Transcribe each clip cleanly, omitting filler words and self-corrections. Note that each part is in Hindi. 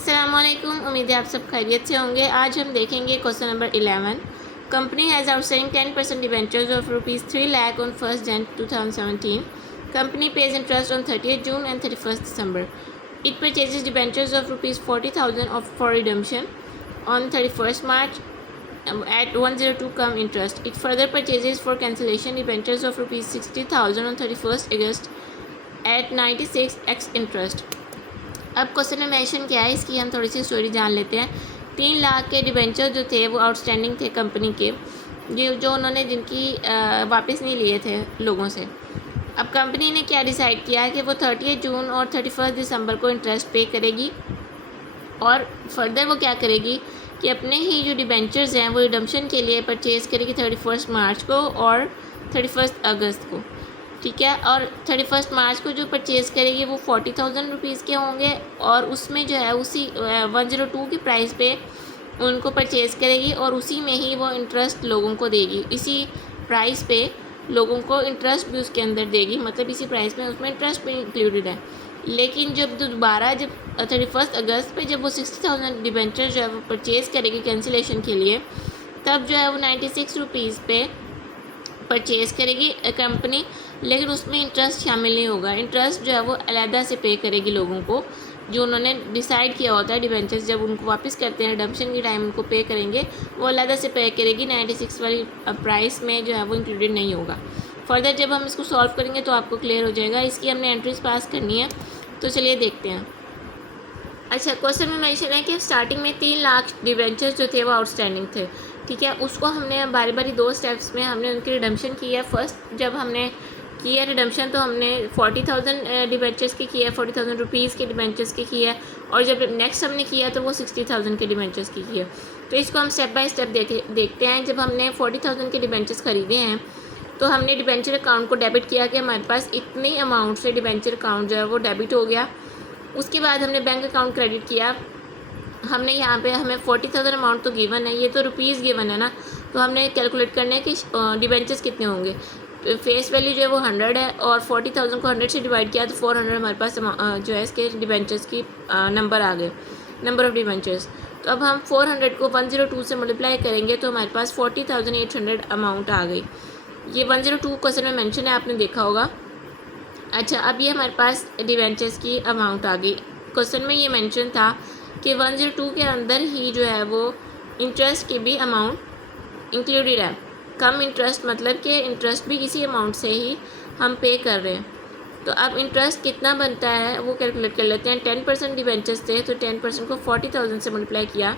अस्सलामुअलैकुम, उम्मीद है आप सब खैरियत से होंगे। आज हम देखेंगे question number 11। Company has outstanding 10% debentures of ₹3 lakh on 1 Jan 2017. Company pays interest on 30th June and 31st December. It purchases debentures of ₹40,000 for redemption on 31st March at 102 cum interest. It further purchases for cancellation debentures of ₹60,000 on 31st August at 96x interest. अब क्वेश्चन में मेंशन क्या है, इसकी हम थोड़ी सी स्टोरी जान लेते हैं। 3 लाख के डिबेंचर जो थे वो आउटस्टैंडिंग थे कंपनी के, जो उन्होंने जिनकी वापस नहीं लिए थे लोगों से। अब कंपनी ने क्या डिसाइड किया कि वो 30 जून और 31 दिसंबर को इंटरेस्ट पे करेगी, और फर्दर वो क्या करेगी कि अपने ही जो डिबेंचर्स हैं वो रिडम्पशन के लिए परचेज़ करेगी 31 मार्च को और 31 अगस्त को। ठीक है, और 31 मार्च को जो परचेज़ करेगी वो 40,000 रुपीज़ के होंगे, और उसमें जो है उसी 102 की प्राइस पे उनको परचेज़ करेगी, और उसी में ही वो इंटरेस्ट लोगों को देगी। इसी प्राइस पे लोगों को इंटरेस्ट भी उसके अंदर देगी, मतलब इसी प्राइस में उसमें इंटरेस्ट भी इंक्लूडेड है। लेकिन जब 31 अगस्त पे जब वो 60,000 डिबेंचर जो है वो परचेज़ करेगी कैंसिलेशन के लिए, तब जो है वो 96 रुपीज़ पे परचेज़ करेगी कंपनी, लेकिन उसमें इंटरेस्ट शामिल नहीं होगा। इंटरेस्ट जो है वो अलहदा से पे करेगी लोगों को, जो उन्होंने डिसाइड किया होता है। डिबेंचर्स जब उनको वापस करते हैं रिडम्पशन के टाइम उनको पे करेंगे, वो अलहदा से पे करेगी, 96 वाली प्राइस में जो है वो इंक्लूडेड नहीं होगा। फर्दर जब हम इसको सॉल्व करेंगे तो आपको क्लियर हो जाएगा। इसकी हमने एंट्रीज पास करनी है, तो चलिए देखते हैं। अच्छा, क्वेश्चन में मेंशन है कि स्टार्टिंग में 3 लाख डिबेंचर्स जो थे वो आउटस्टैंडिंग थे। ठीक है, उसको हमने बारी बारी 2 स्टेप्स में हमने उनकी रिडम्पशन की है। फर्स्ट जब हमने की है रिडम्पशन तो हमने 40,000 डिबेंचर्स की है, 40,000 रुपीज़ के डिबेंचर्स की है, और जब नेक्स्ट हमने किया तो वो 60,000 के डिबेंचर्स की है। तो इसको हम स्टेप बाय स्टेप देखते हैं। जब हमने 40,000 के डिबेंचर्स ख़रीदे हैं तो हमने डिबेंचर अकाउंट को डेबिट किया कि हमारे पास इतनी अमाउंट से डिबेंचर अकाउंट जो है वो डेबिट हो गया। उसके बाद हमने बैंक अकाउंट क्रेडिट किया। हमने यहाँ पे हमें 40,000 अमाउंट तो गिवन है, ये तो रुपीज़ गिवन है ना, तो हमने कैलकुलेट करना है कि डिबेंचर्स कितने होंगे। तो फेस वैल्यू जो है वो 100 है, और 40,000 को 100 से डिवाइड किया तो 400 हमारे पास जो है इसके डिबेंचर्स की नंबर आ गए, नंबर ऑफ़ डिबेंचर्स। तो अब हम 400 को 102 से मल्टीप्लाई करेंगे तो हमारे पास 40,800 अमाउंट आ गई। ये 102 क्वेश्चन में मेंशन है, आपने देखा होगा। अच्छा, अब ये हमारे पास डिबेंचर्स की अमाउंट आ गई। क्वेश्चन में ये मेंशन था कि 102 के अंदर ही जो है वो इंटरेस्ट की भी अमाउंट इंक्लूडेड है। कम इंटरेस्ट मतलब कि इंटरेस्ट भी इसी अमाउंट से ही हम पे कर रहे हैं। तो अब इंटरेस्ट कितना बनता है वो कैलकुलेट कर लेते हैं। 10% डिबेंचर्स थे तो 10% को 40,000 से मल्टीप्लाई किया,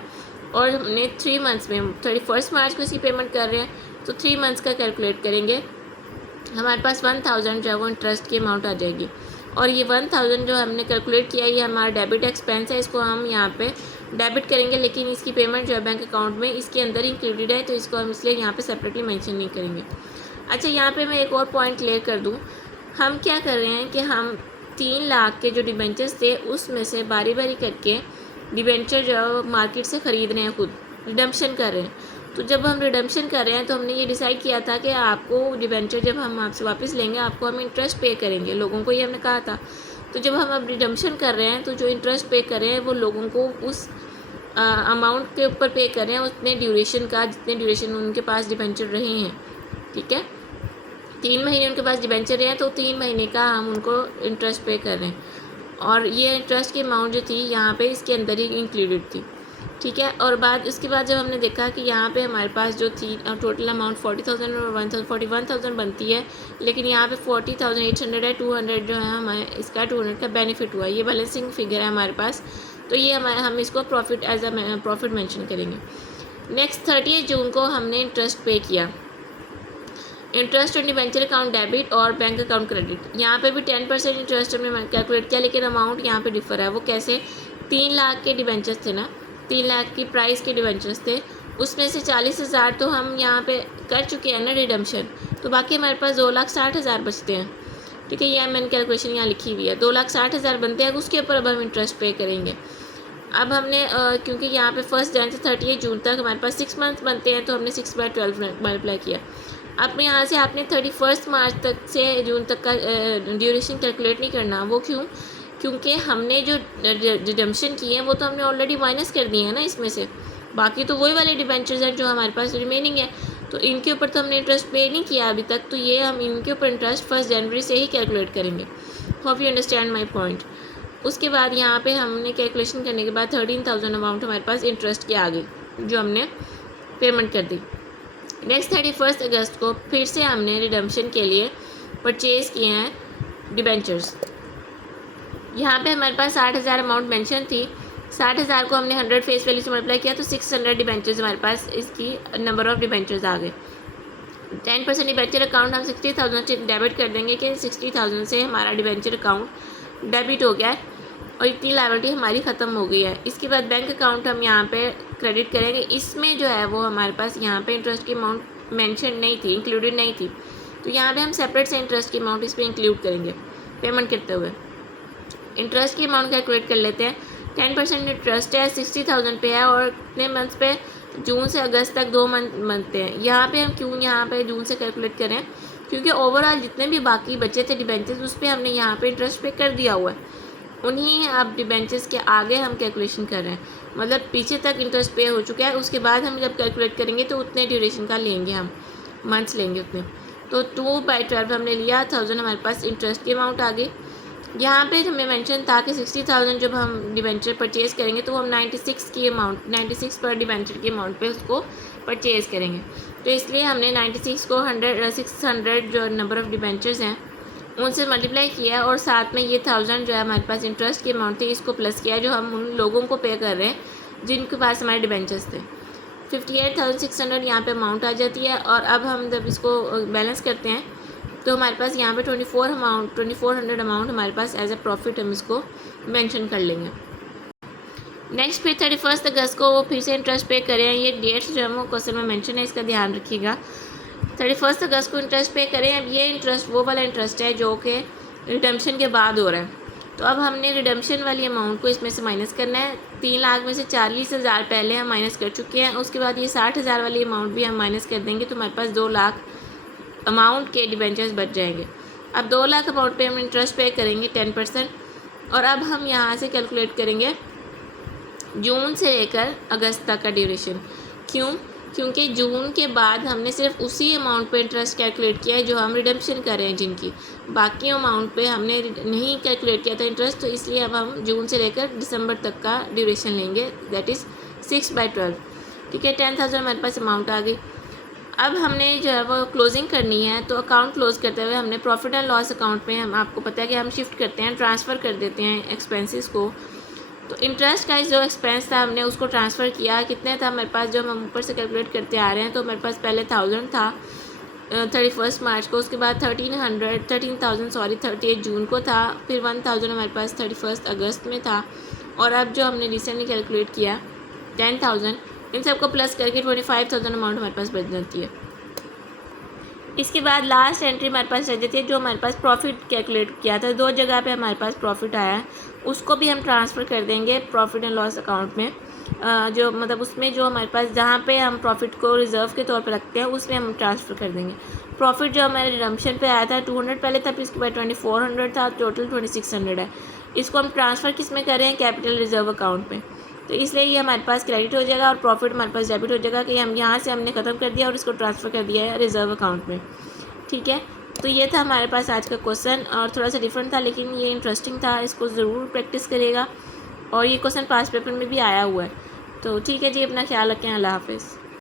और हमने 3 मंथ्स में 31 मार्च को इसकी पेमेंट कर रहे हैं तो 3 मंथ्स का कैलकुलेट करेंगे। हमारे पास 1000 जो है वो इंटरेस्ट की अमाउंट आ जाएगी, और ये 1000 जो हमने कैलकुलेट किया ये हमारा डेबिट एक्सपेंस है, इसको हम यहाँ पे डेबिट करेंगे, लेकिन इसकी पेमेंट जो है बैंक अकाउंट में इसके अंदर इंक्लूडेड है, तो इसको हम इसलिए यहाँ पे सेपरेटली मेंशन नहीं करेंगे। अच्छा, यहाँ पे मैं एक और पॉइंट क्लियर कर दूँ। हम क्या कर रहे हैं कि हम 3 लाख के जो डिबेंचर्स थे उसमें से बारी बारी करके डिबेंचर जो है मार्केट से ख़रीद रहे हैं, खुद रिडम्पशन कर रहे हैं। तो जब हम रिडम्पशन कर रहे हैं तो हमने ये डिसाइड किया था कि आपको डिबेंचर जब हम आपसे वापस लेंगे आपको हम इंटरेस्ट पे करेंगे, लोगों को ये हमने कहा था। तो जब हम अब रिडम्पशन कर रहे हैं तो जो इंटरेस्ट पे कर रहे हैं वो लोगों को उस अमाउंट के ऊपर पे कर रहे हैं, उतने ड्यूरेशन का जितने ड्यूरेशन उनके पास डिबेंचर रहे हैं। ठीक है, 3 महीने उनके पास डिबेंचर रहे हैं तो 3 महीने का हम उनको इंटरेस्ट पे कर रहे हैं, और ये इंटरेस्ट की अमाउंट जो थी यहाँ पे इसके अंदर ही इंक्लूडेड थी। ठीक है, और उसके बाद जब हमने देखा कि यहाँ पे हमारे पास जो थी टोटल अमाउंट 40,000 और 41,000 बनती है, लेकिन यहाँ पे 40,800 है, 200 जो है हमारे इसका 200 का बेनिफिट हुआ, ये बैलेंसिंग फिगर है हमारे पास। तो ये हम इसको profit as a profit mention करेंगे। नेक्स्ट 30 जून को हमने इंटरेस्ट पे किया, interest on debenture account debit और बैंक अकाउंट क्रेडिट। यहाँ पे भी 10% इंटरेस्ट हमने कैलकुलेट किया, लेकिन अमाउंट यहाँ पे डिफर है। वो कैसे? 3 लाख के डिबेंचर्स थे ना, 3 लाख की प्राइस के डिबेंचर्स थे, उसमें से 40,000 तो हम यहाँ पे कर चुके हैं ना रिडम्पशन, तो बाकी हमारे पास 2,60,000 बचते हैं। ठीक है, यह मैंने कैलकुलेशन यहाँ लिखी हुई है, 2,60,000 बनते हैं, उसके ऊपर अब हम इंटरेस्ट पे करेंगे। अब हमने क्योंकि यहाँ पे 1 जन से 30 जून तक हमारे पास 6 मंथ बनते हैं, तो हमने 6/12 मल्टीप्लाई किया। अब यहाँ से आपने 31 मार्च तक से जून तक का ड्यूरेशन कैलकुलेट नहीं करना। वो क्यों क्योंकि हमने जो रिडम्पशन किए हैं वो तो हमने ऑलरेडी माइनस कर दिए हैं ना इसमें से, बाकी तो वही वाले डिबेंचर्स हैं जो हमारे पास रिमेनिंग है, तो इनके ऊपर तो हमने इंटरेस्ट पे नहीं किया अभी तक, तो ये हम इनके ऊपर इंटरेस्ट 1 जनवरी से ही कैलकुलेट करेंगे। Hope you understand my point. उसके बाद यहाँ पे हमने कैलकुलेशन करने के बाद 13,000 अमाउंट हमारे पास इंटरेस्ट की आ गई जो हमने पेमेंट कर दी। नेक्स्ट 31 अगस्त को फिर से हमने रिडम्पशन के लिए परचेज़ किए हैं डिबेंचर्स। यहाँ पे हमारे पास 60,000 अमाउंट मेंशन थी, 60,000 को हमने 100 फेस वैल्यू से मल्टीप्लाई किया तो 600 डिबेंचर्स हमारे पास इसकी नंबर ऑफ़ डिबेंचर्स आ गए। 10% डिबेंचर अकाउंट हम 60,000 से डेबिट कर देंगे कि 60,000 से हमारा डिबेंचर अकाउंट डेबिट हो गया है और इतनी लायबिलिटी हमारी ख़त्म हो गई है। इसके बाद बैंक अकाउंट हम यहाँ पे क्रेडिट करेंगे। इसमें जो है वो हमारे पास यहाँ पे इंटरेस्ट की अमाउंट मेंशन नहीं थी, इंक्लूडेड नहीं थी, तो यहाँ पे हम सेपरेट से इंटरेस्ट की अमाउंट इस पर इंक्लूड करेंगे पेमेंट करते हुए। इंटरेस्ट की अमाउंट कैलकुलेट कर लेते हैं। 10% इंटरेस्ट है, 60,000 पे है और कितने मंथ्स पे, जून से अगस्त तक 2 मंथ बनते हैं। यहाँ पे हम क्यों यहाँ पे जून से कैलकुलेट करें, क्योंकि ओवरऑल जितने भी बाकी बचे थे डिबेंचर्स उस पर हमने यहाँ पे इंटरेस्ट पे कर दिया हुआ है, उन्हीं अब डिबेंचर्स के आगे हम कैलकुलेशन कर रहे हैं, मतलब पीछे तक इंटरेस्ट पे हो चुका है। उसके बाद हम जब कैलकुलेट करेंगे तो उतने ड्यूरेशन का लेंगे, हम मंथ्स लेंगे उतने। तो 2/12 हमने लिया, 1000 हमारे पास इंटरेस्ट की अमाउंट आ गई। यहाँ पे हमें मेंशन था कि 60,000 जब हम डिबेंचर परचेज़ करेंगे तो हम 96 पर डिबेंचर की अमाउंट पे उसको परचेज़ करेंगे, तो इसलिए हमने 96 को 600 जो नंबर ऑफ़ डिबेंचर्स हैं उनसे मल्टीप्लाई किया और साथ में ये 1000 जो है हमारे पास इंटरेस्ट की अमाउंट थी इसको प्लस किया जो हम उन लोगों को पे कर रहे हैं जिनके पास हमारे डिबेंचर्स थे। 58,600 यहाँ पे अमाउंट आ जाती है। और अब हम जब इसको बैलेंस करते हैं तो हमारे पास यहाँ पे 2400 अमाउंट हमारे पास एज ए प्रॉफिट हम इसको मेंशन कर लेंगे। नेक्स्ट फिर 31 अगस्त को वो फिर से इंटरेस्ट पे करें। ये डेट्स जो है वो क्वेश्चन में मेंशन है, इसका ध्यान रखिएगा। 31 अगस्त को इंटरेस्ट पे करें। अब ये इंटरेस्ट वो वाला इंटरेस्ट है जो कि रिडम्पशन के बाद हो रहा है, तो अब हमने रिडम्पशन वाली अमाउंट को इसमें से माइनस करना है। 3 लाख में से 40,000 पहले हम माइनस कर चुके हैं, उसके बाद ये 60,000 वाली अमाउंट भी हम माइनस कर देंगे तो हमारे पास 2 लाख अमाउंट के डिबेंचर्स बच जाएंगे। अब 2 लाख अमाउंट पे हम इंटरेस्ट पे करेंगे 10%। और अब हम यहाँ से कैलकुलेट करेंगे जून से लेकर अगस्त तक का ड्यूरेशन। क्यों? क्योंकि जून के बाद हमने सिर्फ उसी अमाउंट पे इंटरेस्ट कैलकुलेट किया है जो हम रिडम्पशन कर रहे हैं, जिनकी बाकी अमाउंट पे हमने नहीं कैलकुलेट किया था इंटरेस्ट, तो इसलिए अब हम जून से लेकर दिसंबर तक का ड्यूरेशन लेंगे, दैट इज़ 6/12। ठीक है, 10,000 हमारे पास अमाउंट आ गई। अब हमने जो है वो क्लोजिंग करनी है, तो अकाउंट क्लोज करते हुए हमने प्रॉफिट एंड लॉस अकाउंट में हम आपको पता है कि हम शिफ्ट करते हैं, ट्रांसफ़र कर देते हैं एक्सपेंसेस को। तो इंटरेस्ट का जो एक्सपेंस था हमने उसको ट्रांसफ़र किया। कितने था हमारे पास, जब हम ऊपर से कैलकुलेट करते आ रहे हैं तो हमारे पास पहले 1000 था 31 मार्च को, उसके बाद 38 जून को था, फिर 1000 हमारे पास 31 अगस्त में था, और अब जो हमने रिसेंटली कैलकुलेट किया 10,000, इन सबको प्लस करके 25,000 अमाउंट हमारे पास बच जाती है। इसके बाद लास्ट एंट्री हमारे पास रह जाती है जो हमारे पास प्रॉफिट कैलकुलेट किया था। 2 जगह पे हमारे पास प्रॉफिट आया है, उसको भी हम ट्रांसफ़र कर देंगे प्रॉफिट एंड लॉस अकाउंट में। जो मतलब उसमें जो हमारे पास जहाँ पे हम प्रॉफिट को रिज़र्व के तौर पे रखते हैं उसमें हम ट्रांसफ़र कर देंगे। प्रॉफिट जो हमारे रिडम्पशन पे आया था 200 पहले था, फिर इसके बाद 2400 था, टोटल 2600 है। इसको हम ट्रांसफ़र किस में कर रहे हैं, कैपिटल रिजर्व अकाउंट में, तो इसलिए ये हमारे पास क्रेडिट हो जाएगा और प्रॉफिट हमारे पास डेबिट हो जाएगा कि हम यहाँ से हमने ख़त्म कर दिया और इसको ट्रांसफ़र कर दिया है रिज़र्व अकाउंट में। ठीक है, तो ये था हमारे पास आज का क्वेश्चन, और थोड़ा सा डिफरेंट था लेकिन ये इंटरेस्टिंग था, इसको ज़रूर प्रैक्टिस करिएगा। और ये क्वेश्चन पास पेपर में भी आया हुआ है। तो ठीक है जी, अपना ख्याल रखें, अल्लाह हाफ़िज़।